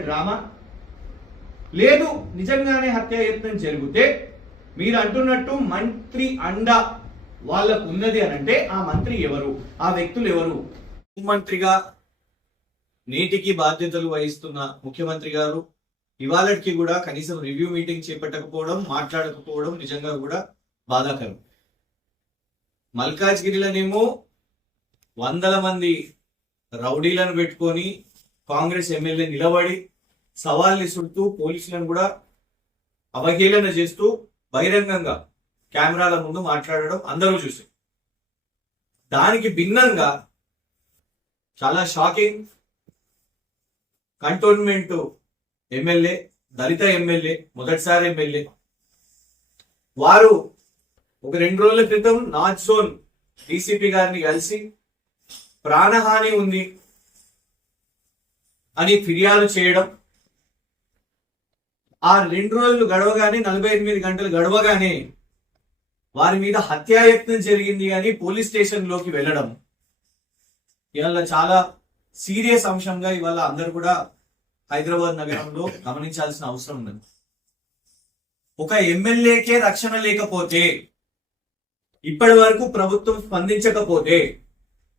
Drama? లేదు నిజంగానే హత్యాయత్నం జరిగితే మీరు అంటున్నట్టు మంత్రి అండ వాళ్ళకు ఉన్నది అని అంటే ఆ మంత్రి ఎవరు? ఆ వ్యక్తులు ఎవరు? మంత్రిగా నేటికి బాధ్యతలు వహిస్తున్న ముఖ్యమంత్రి గారు ఇవాళకి కూడా కనీసం రివ్యూ మీటింగ్ చేపట్టకపోవడం మాట్లాడకపోవడం నిజంగా కూడా బాధాకరం. మల్కాజ్గిరిలోనేమో వందల మంది రౌడీలను పెట్టుకొని కాంగ్రెస్ ఎమ్మెల్యే నిలబడి సవాల్ని చుడుతూ పోలీసులను కూడా అవహేళన చేస్తూ బహిరంగంగా కెమెరాల ముందు మాట్లాడడం అందరూ చూసి దానికి భిన్నంగా చాలా షాకింగ్ కంటోన్మెంట్ ఎమ్మెల్యే దళిత ఎమ్మెల్యే మొదటిసారి ఎమ్మెల్యే. వారు ఒక రెండు రోజుల క్రితం నార్త్ జోన్ డీసీపీ గారిని కలిసి ప్రాణహాని ఉంది అని ఫిర్యాదు చేయడం ఆ రెండు రోజులు గడవగానే నలభై ఎనిమిది గంటలు గడవగానే వారి మీద హత్యాయత్నం జరిగింది అని పోలీస్ స్టేషన్లోకి వెళ్ళడం. ఇవాళ చాలా సీరియస్ అంశంగా ఇవాళ అందరు కూడా హైదరాబాద్ నగరంలో గమనించాల్సిన అవసరం ఉంది ఒక ఎమ్మెల్యేకే రక్షణ లేకపోతే ఇప్పటి వరకు ప్రభుత్వం స్పందించకపోతే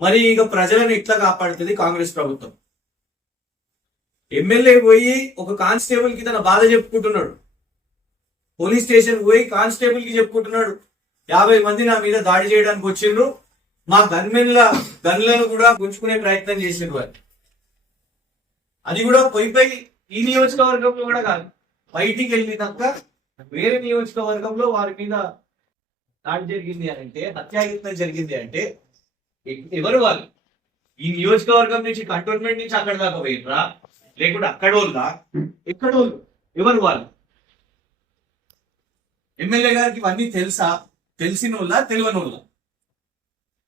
మరి ఇక ప్రజలను ఎట్లా కాపాడుతుంది కాంగ్రెస్ ప్రభుత్వం? ఎమ్మెల్యే పోయి ఒక కానిస్టేబుల్కి తన బాధ చెప్పుకుంటున్నాడు. పోలీస్ స్టేషన్ పోయి కానిస్టేబుల్కి చెప్పుకుంటున్నాడు. యాభై మంది నా మీద దాడి చేయడానికి వచ్చిండ్రు. మా గన్మెన్ల గన్లను కూడా గుంజుకునే ప్రయత్నం చేసిండ్రు అని అది కూడా పోయి పోయి ఈ నియోజకవర్గంలో కూడా కాదు. బయటికి వెళ్ళినాక వేరే నియోజకవర్గంలో వారి మీద దాడి జరిగింది అని అంటే హత్యాయత్నం జరిగింది అంటే ఎవరు వాళ్ళు? ఈ నియోజకవర్గం నుంచి కంటోన్మెంట్ నుంచి అక్కడ దాకా పోయినరా లేకుంటే అక్కడోళ్ళా ఎక్కడోళ్ళు ఎవరు వాళ్ళు? ఎమ్మెల్యే గారికి ఇవన్నీ తెలుసా? తెలిసిన వాళ్ళ తెలియని వాళ్ళ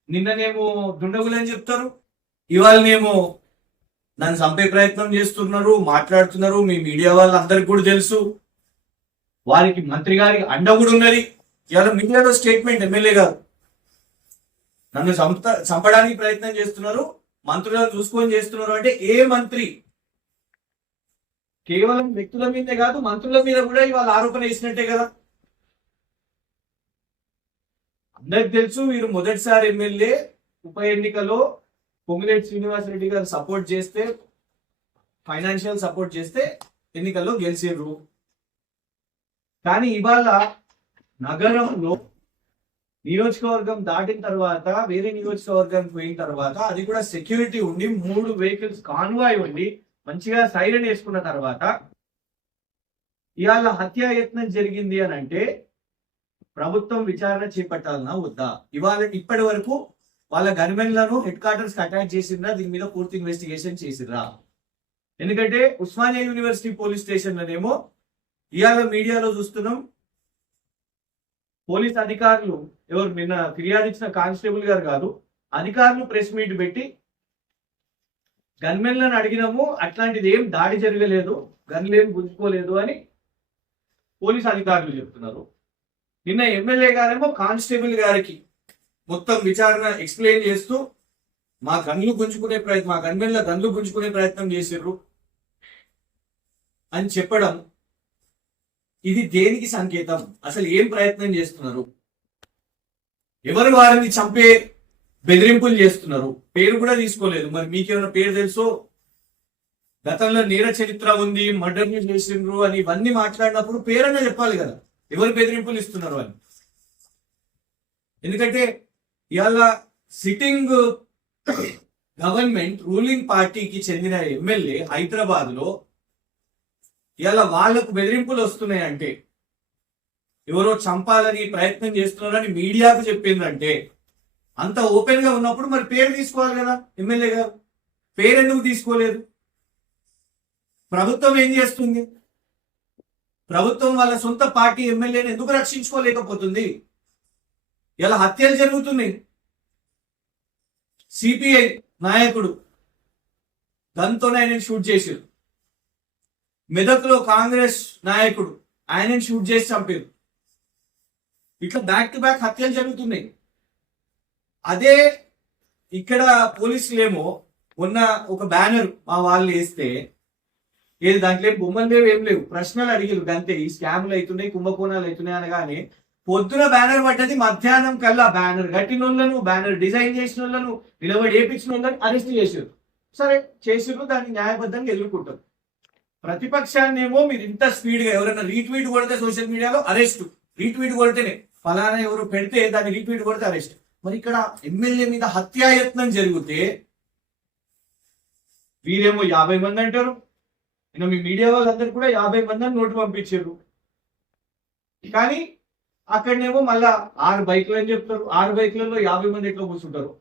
నిన్ననేమో దుండగులని చెప్తారు. ఇవాళనేమో నన్ను చంపే ప్రయత్నం చేస్తున్నారు మాట్లాడుతున్నారు. మీ మీడియా వాళ్ళందరికీ కూడా తెలుసు. వారికి మంత్రి గారికి అండ కూడా ఉన్నది. ఇవాళ మీడియాలో స్టేట్మెంట్ ఎమ్మెల్యే గారు. నన్ను చంప చంపడానికి ప్రయత్నం చేస్తున్నారు. మంత్రులను చూసుకొని చేస్తున్నారు అంటే ఏ మంత్రి కేవలం వ్యక్తుల మీదే కాదు మంత్రుల మీద కూడా ఇవాళ ఆరోపణ వేసినట్టే కదా. అందరికి తెలుసు వీరు మొదటిసారి ఎమ్మెల్యే ఉప ఎన్నికలో పొంగిరెడ్డి శ్రీనివాసరెడ్డి గారు సపోర్ట్ చేస్తే ఫైనాన్షియల్ సపోర్ట్ చేస్తే ఎన్నికల్లో గెలిచారు కానీ ఇవాళ నగరంలో నియోజకవర్గం దాటిన తర్వాత వేరే నియోజకవర్గానికి పోయిన తర్వాత అది కూడా సెక్యూరిటీ ఉండి మూడు వెహికల్స్ కాన్వాయ్ ఉండి మంచిగా సైరన్ వేసుకున్న తర్వాత ఇవాళ హత్యాయత్నం జరిగింది అని అంటే ప్రభుత్వం విచారణ చేపట్టాలన్నా వద్దా? ఇవాళ ఇప్పటి వరకు వాళ్ళ గన్మెన్లను హెడ్ క్వార్టర్స్కి అటాక్ చేసిందా దీని మీద పూర్తి ఇన్వెస్టిగేషన్ చేసిరా ఎందుకంటే ఉస్మానియా యూనివర్సిటీ పోలీస్ స్టేషన్లోనేమో ఇవాళ మీడియాలో చూస్తున్నాం. పోలీస్ అధికారులు ఎవరు నిన్న ఫిర్యాదు ఇచ్చిన కానిస్టేబుల్ గారు కాదు అధికారులు ప్రెస్ మీట్ పెట్టి గన్మెన్లను అడిగినాము అట్లాంటిది ఏం దాడి జరగలేదు గన్లు ఏం గుంజుకోలేదు అని పోలీస్ అధికారులు చెప్తున్నారు. నిన్న ఎమ్మెల్యే గారేమో కానిస్టేబుల్ గారికి మొత్తం విచారణ ఎక్స్ప్లెయిన్ చేస్తూ మా గన్లు గుంజుకునే ప్రయత్నం మా గన్మెన్ల గన్లు గుంజుకునే ప్రయత్నం చేసిర్రు అని చెప్పడం ఇది దేనికి సంకేతం? అసలు ఏం ప్రయత్నం చేస్తున్నారు? ఎవరు వారిని చంపే బెదిరింపులు చేస్తున్నారు. పేరు కూడా తీసుకోలేదు. మరి మీకేమైనా పేరు తెలుసో? గతంలో నేర చరిత్ర ఉంది మర్డర్ చేసిండ్రు అని ఇవన్నీ మాట్లాడినప్పుడు పేరన్నా చెప్పాలి కదా. ఎవరు బెదిరింపులు ఇస్తున్నారు అని? ఎందుకంటే ఇవాళ సిట్టింగ్ గవర్నమెంట్ రూలింగ్ పార్టీకి చెందిన ఎమ్మెల్యే హైదరాబాద్లో ఇవాళ వాళ్ళకు బెదిరింపులు వస్తున్నాయంటే ఎవరో చంపాలని ప్రయత్నం చేస్తున్నారని మీడియాకు చెప్పిందంటే అంత ఓపెన్గా ఉన్నప్పుడు మరి పేరు తీసుకోవాలి కదా ఎమ్మెల్యే గారు? పేరు ఎందుకు తీసుకోలేదు? ప్రభుత్వం ఏం చేస్తుంది? ప్రభుత్వం వాళ్ళ సొంత పార్టీ ఎమ్మెల్యేని ఎందుకు రక్షించుకోలేకపోతుంది? ఇలా హత్యలు జరుగుతున్నాయి. సిపిఐ నాయకుడు గన్తోనే ఆయనని షూట్ చేశారు మెదక్లో కాంగ్రెస్ నాయకుడు ఆయనని షూట్ చేసి చంపారు ఇట్లా బ్యాక్ టు బ్యాక్ హత్యలు జరుగుతున్నాయి. అదే ఇక్కడ పోలీసులేమో ఉన్న ఒక బ్యానర్ మా వాళ్ళు వేస్తే ఏది దాంట్లో ఏం బొమ్మలు లేవు ఏం లేవు. ప్రశ్నలు అడిగారు అంతే ఈ స్కామ్లు అవుతున్నాయి కుంభకోణాలు అవుతున్నాయి అనగానే పొద్దున బ్యానర్ పడ్డది మధ్యాహ్నం కల్లా బ్యానర్ కట్టిన వాళ్ళను బ్యానర్ డిజైన్ చేసిన వాళ్ళను నిలబడి వేపించిన వాళ్ళని అరెస్ట్ చేసారు సరే చేసిర్రు దాన్ని న్యాయబద్ధంగా ఎదుర్కొంటారు. ప్రతిపక్షాన్ని ఏమో మీరు ఇంత స్పీడ్గా ఎవరైనా రీట్వీట్ కొడితే సోషల్ మీడియాలో అరెస్ట్. రీట్వీట్ కొడితేనే ఫలానా ఎవరు పెడితే దాన్ని రీట్వీట్ కొడితే అరెస్ట్. మరి ఇక్కడ ఎమ్మెల్యే మీద హత్యాయత్నం జరిగితే వీరేమో యాభై మంది అంటారు. ఇంకా మీ మీడియా వాళ్ళందరూ కూడా యాభై మంది అని నోటు పంపించారు. కానీ అక్కడనేమో మళ్ళా ఆరు బైక్లు అని చెప్తారు. ఆరు బైక్లలో యాభై మంది ఎట్లా కూర్చుంటారు?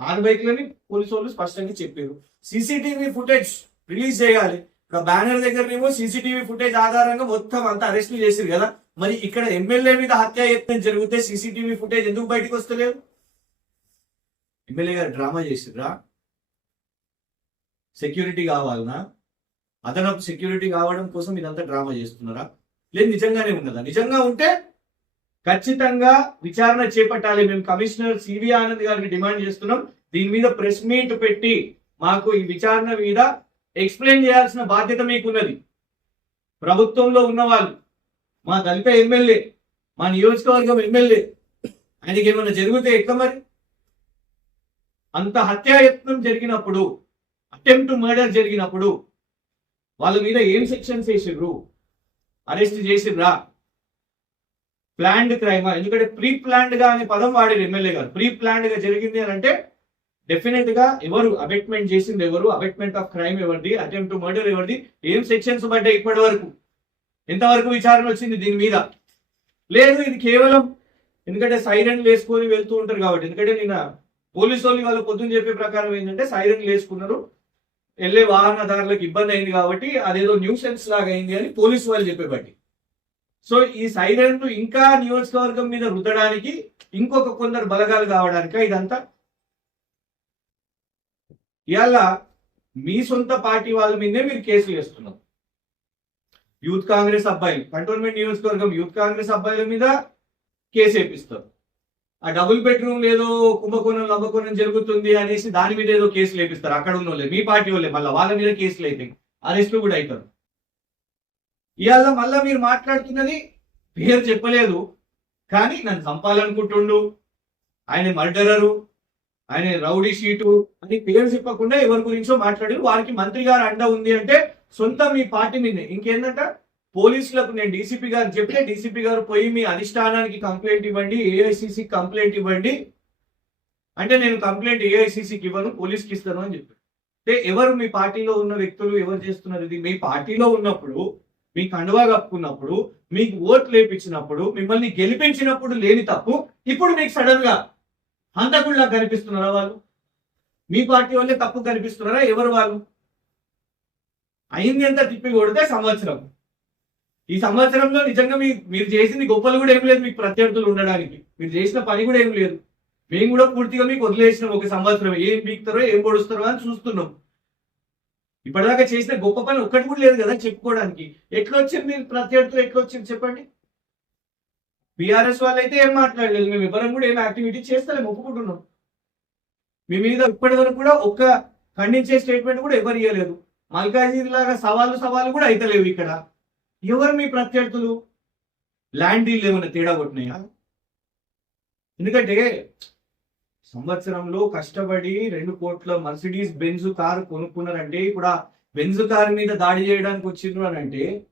ఆరు బైక్లని పోలీసు వాళ్ళు స్పష్టంగా చెప్పారు. సీసీటీవీ ఫుటేజ్ రిలీజ్ చేయాలి. ఇక్కడ బ్యానర్ దగ్గరనేమో సీసీటీవీ ఫుటేజ్ ఆధారంగా మొత్తం అంతా అరెస్టులు చేశారు కదా. మరి ఇక్కడ ఎమ్మెల్యే మీద హత్యాయత్నం జరిగితే సీసీటీవీ ఫుటేజ్ ఎందుకు బయటకు వస్తలేదు? ఎమ్మెల్యే గారు డ్రామా చేసిర్రా? సెక్యూరిటీ కావాలనా? అదనపు సెక్యూరిటీ కావడం కోసం ఇదంతా డ్రామా చేస్తున్నారా? లేదు నిజంగానే ఉన్నదా? నిజంగా ఉంటే ఖచ్చితంగా విచారణ చేపట్టాలి. మేము కమిషనర్ సివి ఆనంద్ గారికి డిమాండ్ చేస్తున్నాం. దీని మీద ప్రెస్ మీట్ పెట్టి మాకు ఈ విచారణ మీద ఎక్స్ప్లెయిన్ చేయాల్సిన బాధ్యత మీకున్నది. ప్రభుత్వంలో ఉన్న వాళ్ళు మా దళిత ఎమ్మెల్యే మా నియోజకవర్గం ఎమ్మెల్యే. ఆయనకి ఏమైనా జరిగితే ఎట్లా మరి? అంత హత్యాయత్నం జరిగినప్పుడు అటెంప్ట్ మర్డర్ జరిగినప్పుడు వాళ్ళ మీద ఏం సెక్షన్స్ వేసిర్రు అరెస్ట్ చేసిర్రా? Planned crime? ఎందుకంటే ప్రీ ప్లాన్డ్గా అనే పదం వాడారు ఎమ్మెల్యే గారు. ప్రీ ప్లాన్డ్గా జరిగింది అని అంటే డెఫినెట్గా ఎవరు అబెట్మెంట్ చేసింది ఎవరు? అబెట్మెంట్ ఆఫ్ క్రైమ్ ఎవరిది? అటెంప్ట్ మర్డర్ ఎవరిది? ఏం సెక్షన్స్ పడ్డాయి ఇప్పటి వరకు? ఎంతవరకు విచారణ వచ్చింది దీని మీద. లేదు ఇది కేవలం ఎందుకంటే సైరన్ వేసుకొని వెళ్తూ ఉంటారు కాబట్టి. ఎందుకంటే నిన్న పోలీసు వాళ్ళు వాళ్ళు పొద్దున్న చెప్పే ప్రకారం ఏంటంటే సైరన్ వేసుకున్నారు వెళ్ళే వాహనదారులకు ఇబ్బంది అయింది కాబట్టి అదేదో న్యూసెన్స్ లాగా అయింది అని పోలీసు వాళ్ళు చెప్పేబట్టి సో ఈ సైరన్ ఇంకా నియోజకవర్గం మీద రుద్దడానికి ఇంకొక కొందరు బలగాలు కావడానిక ఇదంతా? ఇవాళ మీ సొంత పార్టీ వాళ్ళ మీదే మీరు కేసులు వేస్తున్నారు. యూత్ కాంగ్రెస్ అబ్బాయిలు కంటోన్మెంట్ నియోజకవర్గం యూత్ కాంగ్రెస్ అబ్బాయిల మీద కేసు వేపిస్తారు. ఆ డబుల్ బెడ్రూమ్ ఏదో కుంభకోణం లంబకోణం జరుగుతుంది అనేసి దాని మీద ఏదో కేసులు వేపిస్తారు. అక్కడ ఉన్న వాళ్ళే మీ పార్టీ వాళ్ళే మళ్ళీ వాళ్ళ మీద కేసులు అయిపోయి అరెస్టులు కూడా అవుతారు ఇవాళ మళ్ళా మీరు మాట్లాడుతున్నది పేరు చెప్పలేదు. కానీ నన్ను చంపాలనుకుంటుండు. ఆయన మర్డరరు. ఆయన రౌడీ షీటు అని పేరు చెప్పకుండా ఎవరి గురించో మాట్లాడారు వారికి మంత్రి గారు అండ ఉంది అంటే సొంత మీ పార్టీ మీద. ఇంకేందంట? పోలీసులకు నేను డీసీపీ గారు చెప్తే డీసీపీ గారు పోయి మీ అధిష్టానానికి కంప్లైంట్ ఇవ్వండి ఏఐసిసి కంప్లైంట్ ఇవ్వండి. అంటే నేను కంప్లైంట్ ఏఐసిసికి ఇవ్వను పోలీస్కి ఇస్తాను అని చెప్పారు. అంటే ఎవరు మీ పార్టీలో ఉన్న వ్యక్తులు ఎవరు చేస్తున్నారు ఇది? మీ పార్టీలో ఉన్నప్పుడు మీ కండువా కప్పుకున్నప్పుడు మీకు ఓట్లు వేపించినప్పుడు మిమ్మల్ని గెలిపించినప్పుడు లేని తప్పు ఇప్పుడు మీకు సడన్గా హంతకుల్లా కనిపిస్తున్నారా వాళ్ళు? మీ పార్టీ వాళ్ళే తప్పు కనిపిస్తున్నారా? ఎవరు వాళ్ళు? అయింది ఎంత తిప్పి కొడితే సంవత్సరం. ఈ సంవత్సరంలో నిజంగా మీ మీరు చేసింది గొప్పలు కూడా ఏం లేదు మీకు ప్రత్యర్థులు ఉండడానికి. మీరు చేసిన పని కూడా ఏం లేదు. మేము కూడా పూర్తిగా మీకు వదిలేసినాం ఒక సంవత్సరం. ఏం పీకుతారో ఏం పొడుస్తారో అని చూస్తున్నాం. ఇప్పటిదాకా చేసిన గొప్ప పని ఒక్కటి కూడా లేదు కదా చెప్పుకోవడానికి. ఎట్లా మీరు ప్రత్యర్థులు? ఎట్లా చెప్పండి. బీఆర్ఎస్ వాళ్ళు అయితే ఏం మాట్లాడలేదు. మేము ఇవ్వడం కూడా ఏం యాక్టివిటీ చేస్తలేము ఒప్పుకుంటున్నాం. మీ మీద ఇప్పటి వరకు కూడా ఒక్క ఖండించే స్టేట్మెంట్ కూడా ఎవరు ఇవ్వలేదు మల్కాజీ లాగా సవాలు సవాళ్ళు కూడా అయితలేవు ఇక్కడ. ఎవరు మీ ప్రత్యర్థులు? ల్యాండ్ డీల్ ఏమైనా తేడా కొట్టినాయా? ఎందుకంటే సంవత్సరంలో కష్టపడి రెండు కోట్ల మర్సిడీస్ బెంజ్ కారు కొనుక్కున్నారంటే ఇప్పుడు ఆ బెంజ్ కారు మీద దాడి చేయడానికి వచ్చిండ్రు అని అంటే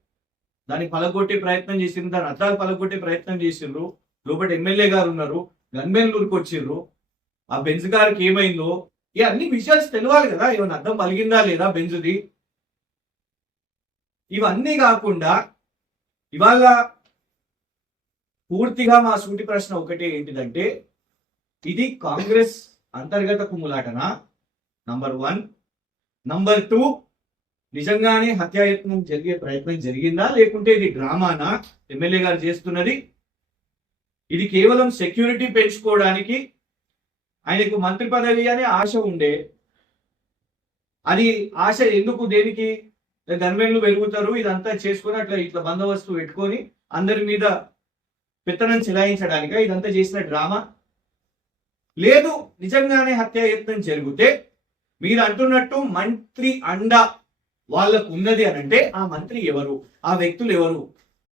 దాన్ని పలగొట్టే ప్రయత్నం చేసిండ్రు. దాని అర్థాలు పలగొట్టే ప్రయత్నం చేసిండ్రు. లోపల ఎమ్మెల్యే గారు ఉన్నారు. గన్మెన్లూరుకి వచ్చిండ్రు ఆ బెంజ్ కారుకి ఏమైందో ఈ అన్ని విషయాలు తెలియాలి కదా? ఏమైనా అర్థం పలిగిందా లేదా బెంజుది? ఇవన్నీ కాకుండా ఇవాళ పూర్తిగా మా సూటి ప్రశ్న ఒకటి ఏంటిదంటే ఇది కాంగ్రెస్ అంతర్గత కుమ్ములాటనా? Number one. నంబర్ టూ నిజంగానే హత్యాయత్నం జరిగే ప్రయత్నం జరిగిందా? లేకుంటే ఇది డ్రామానా? ఎమ్మెల్యే గారు చేస్తున్నది. ఇది కేవలం సెక్యూరిటీ పెంచుకోవడానికి ఆయనకు మంత్రి పదవి అనే ఆశ ఉండే. అది ఆశ ఎందుకు దేనికి? గన్మెన్లు పెరుగుతారు ఇదంతా చేసుకొని అట్లా ఇట్లా బందోబస్తు పెట్టుకొని అందరి మీద పెత్తనం చెలాయించడానిక? ఇదంతా చేసిన డ్రామా? లేదు నిజంగానే హత్యాయత్నం జరిగితే మీరు అంటున్నట్టు మంత్రి అండ వాళ్ళకు ఉన్నది అని అంటే ఆ మంత్రి ఎవరు? ఆ వ్యక్తులు ఎవరు?